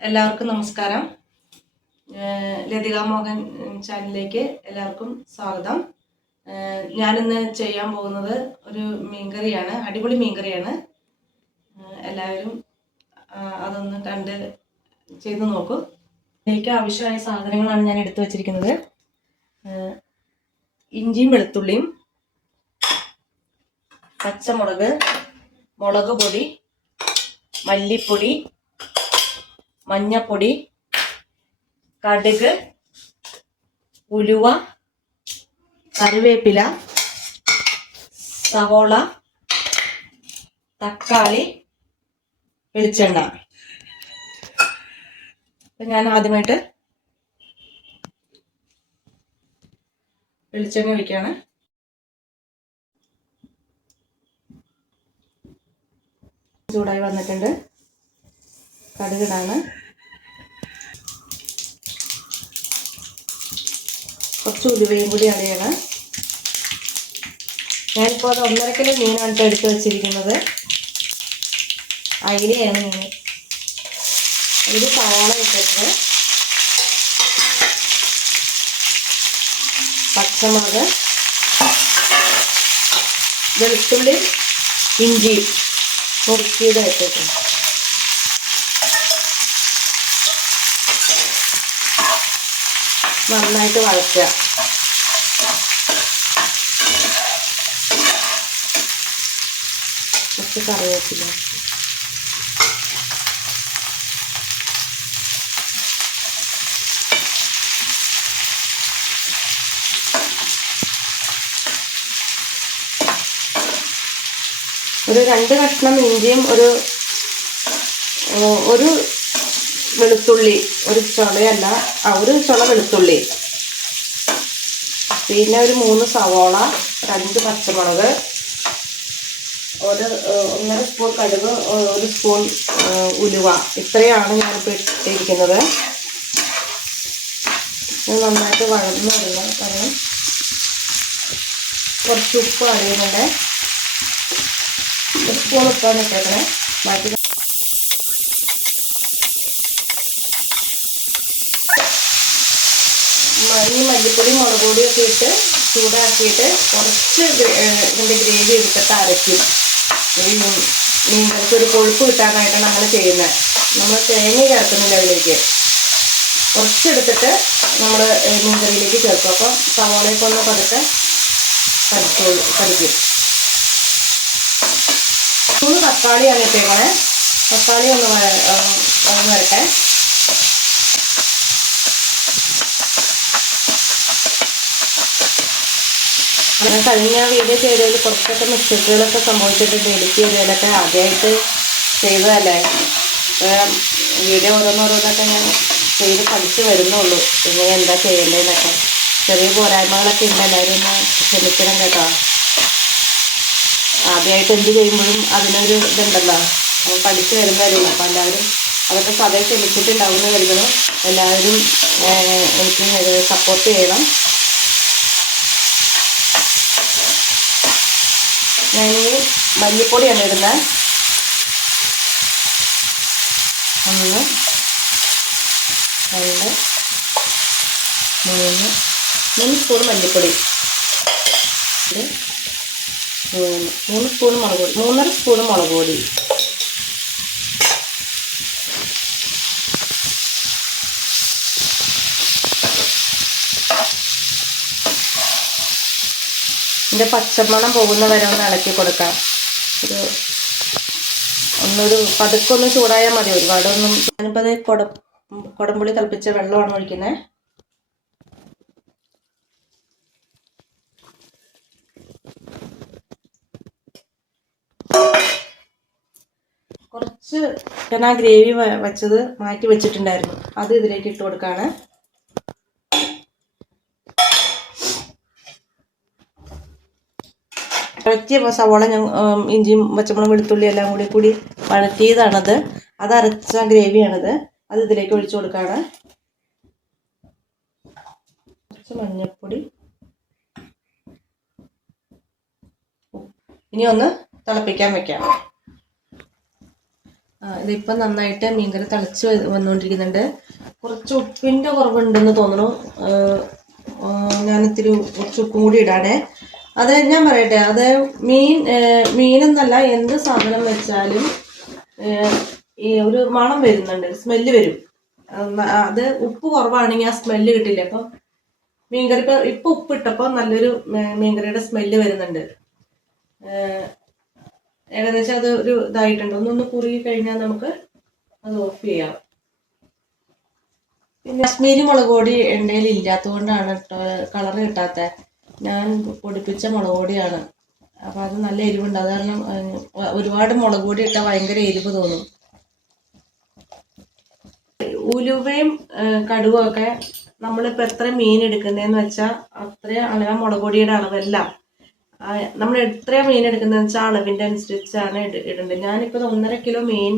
എല്ലാവർക്കും നമസ്കാരം. ലതിക മോഹൻ ചാനലിലേക്ക് എല്ലാവർക്കും സ്വാഗതം. ഞാനിന്ന് ചെയ്യാൻ പോകുന്നത് ഒരു മീൻകറിയാണ്. അടിപൊളി മീൻകറിയാണ്. എല്ലാവരും അതൊന്ന് കണ്ട് ചെയ്ത് നോക്കൂ. ഇതിലേക്ക് ആവശ്യമായ സാധനങ്ങളാണ് ഞാൻ എടുത്തു വച്ചിരിക്കുന്നത്. ഇഞ്ചിയും വെളുത്തുള്ളിയും, പച്ചമുളക്, മുളക് പൊടി, മല്ലിപ്പൊടി, മഞ്ഞപ്പൊടി, കടുക്, ഉലുവ, കറിവേപ്പില, സവോള, തക്കാളി, വെളിച്ചെണ്ണ. ഞാൻ ആദ്യമായിട്ട് വെളിച്ചെണ്ണ ഒഴിക്കുകയാണ്. ചൂടായി വന്നിട്ടുണ്ട്. കടുകിടാണ്. കുറച്ച് ഉലുവയും കൂടി അറിയണം. ഞാനിപ്പോൾ അത് 1.5 കിലോ മീനാണ് എടുത്ത് വെച്ചിരിക്കുന്നത്. അയിലയാണ് മീൻ. ഇത് സവാള ഇട്ടിട്ട്, പച്ചമുളക്, വെളുത്തുള്ളി, ഇഞ്ചി മുറിക്കിയത് ഇട്ടിട്ട് നന്നായിട്ട് വഴറ്റുക. കുറച്ച് കറിവേപ്പില, ഒരു 2 കഷ്ണം ഇഞ്ചിയും ഒരു വെളുത്തുള്ളി, ഒരു ചുളയല്ല, ഒരു ചുള വെളുത്തുള്ളി, പിന്നെ ഒരു 3 സവോള, 5 പച്ചമുളക്, 1.5 സ്പൂൺ കടുക്, 1 സ്പൂൺ ഉലുവ. ഇത്രയാണ് ഞാനിപ്പോൾ ഇട്ടിരിക്കുന്നത്. നന്നായിട്ട് വഴന്നു വരുന്ന കാരണം കുറച്ച് ഉപ്പ് അറിയുന്നുണ്ട്. 1 സ്പൂൺ ഉപ്പാണ് ഇട്ടേക്കണേ. ബാക്കി ഈ മല്ലിപ്പൊടി, മുളക് പൊടിയൊക്കെ ഇട്ട് ചൂടാക്കിയിട്ട് കുറച്ച് ഇതിൻ്റെ ഗ്രേവി എടുത്തിട്ട് അരയ്ക്കും. ഈ മീൻകറിക്ക് ഒരു കൊഴുപ്പ് കിട്ടാനായിട്ടാണ് അങ്ങനെ ചെയ്യുന്നത്. നമ്മൾ തേങ്ങ ചേർക്കുന്നില്ല അതിലേക്ക്. കുറച്ചെടുത്തിട്ട് നമ്മൾ മീൻകറിയിലേക്ക് ചേർക്കും. അപ്പം സവാളയൊക്കെ ഒന്ന് പതുക്കെ കടിക്കും. 3 തക്കാളിയാണ് ഇട്ടേക്കണേ. തക്കാളി ഒന്ന് വരട്ടെ. ഞാൻ കഴിഞ്ഞ വീഡിയോ ചെയ്തതിൽ കുറച്ചൊക്കെ മിസ്റ്റേക്കുകളൊക്കെ സംഭവിച്ചിട്ടുണ്ട്. എഡിറ്റ് ചെയ്തതിലൊക്കെ ആദ്യമായിട്ട് ചെയ്തതല്ലേ. വീഡിയോ ഓരോന്നോരോന്നൊക്കെ ഞാൻ ചെയ്ത് പഠിച്ച് വരുന്നുള്ളൂ. ഇങ്ങനെ എന്താ ചെയ്യേണ്ടതെന്നൊക്കെ ചെറിയ പോരായ്മകളൊക്കെ ഉണ്ട്. എല്ലാവരും ഒന്ന് ക്ഷമിക്കണം കേട്ടോ. ആദ്യമായിട്ട് എന്ത് ചെയ്യുമ്പോഴും അതിനൊരു ഇതുണ്ടല്ലോ, നമ്മൾ പഠിച്ച് വരുന്നവരുള്ളൂ. അപ്പോൾ എല്ലാവരും അതൊക്കെ സദയം ക്ഷമിച്ചിട്ടുണ്ടാവുമെന്ന് കരുതണം. എല്ലാവരും എനിക്ക് സപ്പോർട്ട് ചെയ്യണം. ഞാൻ ഈ മല്ലിപ്പൊടിയാണ് ഇടുന്നത്. 1 2 3 സ്പൂൺ മല്ലിപ്പൊടി, 3 സ്പൂൺ മുളക് പൊടി, 3.5 സ്പൂൺ മുളക് പൊടി, ഇതിൻ്റെ പച്ചമണം പോകുന്ന വരെ ഒന്ന് ഇളക്കി കൊടുക്കാം. ഒന്നൊരു പതുക്കൊന്ന് ചൂടായാൽ മതി, ഒരുപാടൊന്നും. ഞാനിപ്പോൾ അത് കുടംപുളി തിളപ്പിച്ച വെള്ളമാണ് ഒഴിക്കുന്നത്. കുറച്ച് ഞാൻ ആ ഗ്രേവി വെച്ചത് മാറ്റി വെച്ചിട്ടുണ്ടായിരുന്നു, അത് ഇതിലേക്ക് ഇട്ട് കൊടുക്കുകയാണ്. വഴറ്റിയ സവോള, ഇഞ്ചിയും പച്ചമുളകും വെളുത്തുള്ളി എല്ലാം കൂടി വഴറ്റിയതാണത്. അത് അരച്ച ഗ്രേവിയാണത്. അത് ഇതിലേക്ക് ഒഴിച്ചു കൊടുക്കുകയാണ്. കുറച്ച് മഞ്ഞൾപ്പൊടി. ഇനി ഒന്ന് തിളപ്പിക്കാൻ വെക്കാം. ഇതിപ്പം നന്നായിട്ട് മീൻകറി തിളച്ച് വന്നുകൊണ്ടിരിക്കുന്നുണ്ട്. കുറച്ച് ഉപ്പിൻ്റെ കുറവുണ്ടെന്ന് തോന്നുന്നു. ഞാനിത്തിരി കുറച്ച് ഉപ്പും കൂടി ഇടാണേ. അത് ഞാൻ പറയട്ടെ, അത് മീനെന്നല്ല, എന്ത് സാധനം വെച്ചാലും ഈ ഒരു മണം വരുന്നുണ്ട്, സ്മെല്ല് വരും. അത് ഉപ്പ് കുറവാണെങ്കിൽ ആ സ്മെല്ല് കിട്ടില്ല. അപ്പം മീൻകറി ഇപ്പം ഉപ്പിട്ടപ്പോൾ നല്ലൊരു മീൻകറിയുടെ സ്മെല്ല് വരുന്നുണ്ട്. ഏകദേശം അത് ഒരു ഇതായിട്ടുണ്ട്. ഒന്നൊന്ന് കുറുകി കഴിഞ്ഞാൽ നമുക്ക് അത് ഓഫ് ചെയ്യാം. പിന്നെ കാശ്മീരി മുളക് പൊടി എൻ്റെ കയ്യിൽ ഇല്ലാത്തത് കൊണ്ടാണ് കളറ് കിട്ടാത്ത. ഞാൻ പൊടിപ്പിച്ച മുളക് പൊടിയാണ്. അപ്പം അത് നല്ല എരിവുണ്ട്. അത് കാരണം ഒരുപാട് മുളക് പൊടി ഇട്ടാൽ ഭയങ്കര എരിവ് തോന്നും. ഉലുവയും കടുകും ഒക്കെ നമ്മളിപ്പോൾ എത്ര മീൻ എടുക്കുന്നതെന്ന് വെച്ചാൽ അത്രയും അളവ് മുളക് പൊടിയുടെ അളവല്ല. നമ്മൾ എത്രയാണ് മീൻ എടുക്കുന്നതെന്ന് വെച്ചാൽ അളവിൻ്റെ അനുസരിച്ചാണ് ഇടേണ്ടത്. ഞാനിപ്പോൾ 1.5 കിലോ മീൻ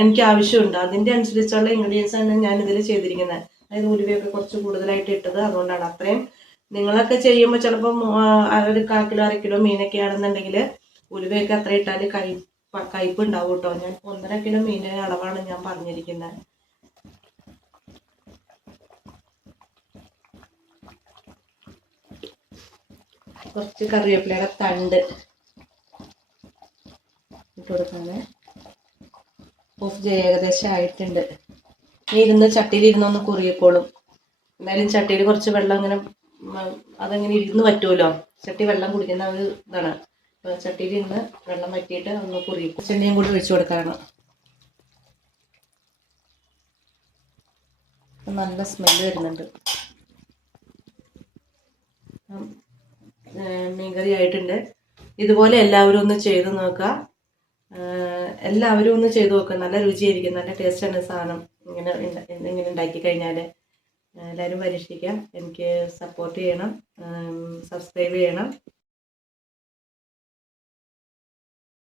എനിക്ക് ആവശ്യമുണ്ട്. അതിൻ്റെ അനുസരിച്ചുള്ള ഇൻഗ്രീഡിയൻസ് ആണ് ഞാൻ ഇതിൽ ചെയ്തിരിക്കുന്നത്. അതായത് ഉലുവയൊക്കെ കുറച്ച് കൂടുതലായിട്ട് ഇട്ടത് അതുകൊണ്ടാണ്. അത്രയും നിങ്ങളൊക്കെ ചെയ്യുമ്പോൾ ചിലപ്പോൾ 1/4 കിലോ 1/2 കിലോ മീനൊക്കെ ആണെന്നുണ്ടെങ്കിൽ ഉലുവയൊക്കെ അത്ര ഇട്ടാൽ കയ്പ്പ് ഉണ്ടാവും കേട്ടോ. ഞാൻ 1.5 കിലോ മീനിൻ്റെ അളവാണ് ഞാൻ പറഞ്ഞിരിക്കുന്നത്. കുറച്ച് കറിവേപ്പിലയുടെ തണ്ട് ഇട്ട് കൊടുക്കാണ്. ഓഫ് ചെയ്യുക. ഏകദേശം ആയിട്ടുണ്ട്. ചട്ടിയിൽ ഇരുന്നൊന്ന് കുറിയിക്കോളും. എന്തായാലും ചട്ടിയിൽ കുറച്ച് വെള്ളം ഇങ്ങനെ അതങ്ങനെ ഇരുന്ന് പറ്റുമല്ലോ. ചട്ടി വെള്ളം കുടിക്കുന്ന ഒരു ഇതാണ്. അപ്പോൾ ചട്ടിയിൽ ഇരുന്ന് വെള്ളം വറ്റിയിട്ട് ഒന്ന് കുറിയിക്കും. ചെണ്ണയും കൂടി ഒഴിച്ചു കൊടുക്കാണ്. നല്ല സ്മെല്ല് വരുന്നുണ്ട്. മീൻകറി ആയിട്ടുണ്ട്. ഇതുപോലെ എല്ലാവരും ഒന്ന് ചെയ്ത് നോക്കുക. എല്ലാവരും ഒന്ന് ചെയ്ത് നോക്കുക. നല്ല രുചിയായിരിക്കും, നല്ല ടേസ്റ്റാണ് സാധനം. ഇങ്ങനെ ഉണ്ടാക്കി കഴിഞ്ഞാൽ എല്ലാവരും പരീക്ഷിക്കാം. എനിക്ക് സപ്പോർട്ട് ചെയ്യണം, സബ്സ്ക്രൈബ് ചെയ്യണം.